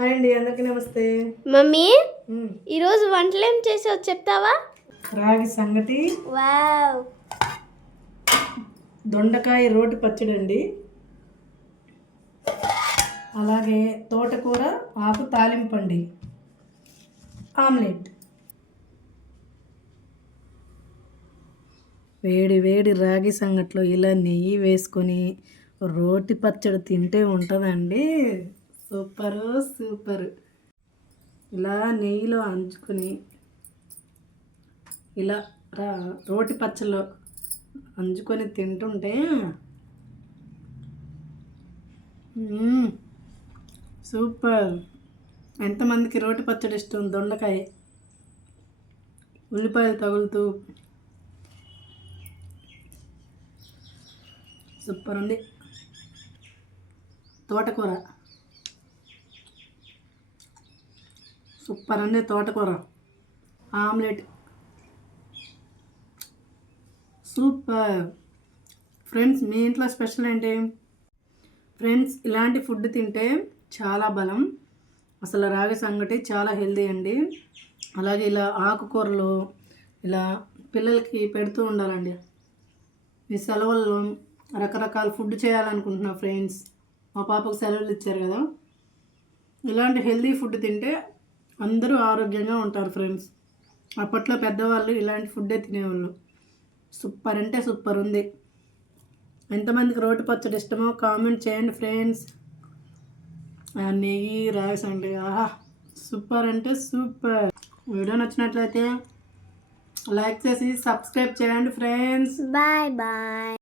Hi అండి, అందరికీ నమస్తే. మమ్మీ ఈరోజు వంటలు ఏం చేసావు చెప్తావా? రాగి సంగటి, వావ్, దొండకాయ రోటి పచ్చడి అండి, అలాగే తోటకూర ఆకు తాలింపు అండి, ఆమ్లెట్. వేడి వేడి రాగి సంగట్లో ఇలా నెయ్యి వేసుకొని రోటి పచ్చడి తింటే ఉంటుందండి, సూపరు సూపర్. ఇలా నెయ్యిలో అంచుకొని ఇలా రోటి పచ్చళ్ళు అంచుకొని తింటుంటే సూపర్. ఎంతమందికి రోటి పచ్చడి ఇష్టం? దొండకాయ ఉల్లిపాయలు తగులుతూ సూపర్ ఉంది. తోటకూర సూపర్ ఉంది. తోటకూర ఆమ్లెట్ సూపర్. ఫ్రెండ్స్, మీ ఇంట్లో స్పెషల్ ఏంటి? ఫ్రెండ్స్, ఇలాంటి ఫుడ్ తింటే చాలా బలం. అసలు రాగి సంగటి చాలా హెల్దీ అండి. అలాగే ఇలా ఆకుకూరలు ఇలా పిల్లలకి పెడుతూ ఉండాలండి. ఈ సెలవుల్లో రకరకాల ఫుడ్ చేయాలనుకుంటున్నా ఫ్రెండ్స్. మా పాపకు సెలవులు ఇచ్చారు కదా, ఇలాంటి హెల్దీ ఫుడ్ తింటే అందరూ ఆరోగ్యంగా ఉంటారు ఫ్రెండ్స్. అప్పట్లో పెద్దవాళ్ళు ఇలాంటి ఫుడ్డే తినేవాళ్ళు. సూపర్ అంటే సూపర్ ఉంది. ఎంతమందికి రోటి పచ్చడి ఇష్టమో కామెంట్ చేయండి ఫ్రెండ్స్. నెయ్యి రాగి సంగటి, ఆహా, సూపర్ అంటే సూపర్. వీడియో నచ్చినట్లయితే లైక్ చేసి సబ్స్క్రైబ్ చేయండి ఫ్రెండ్స్. Bye bye.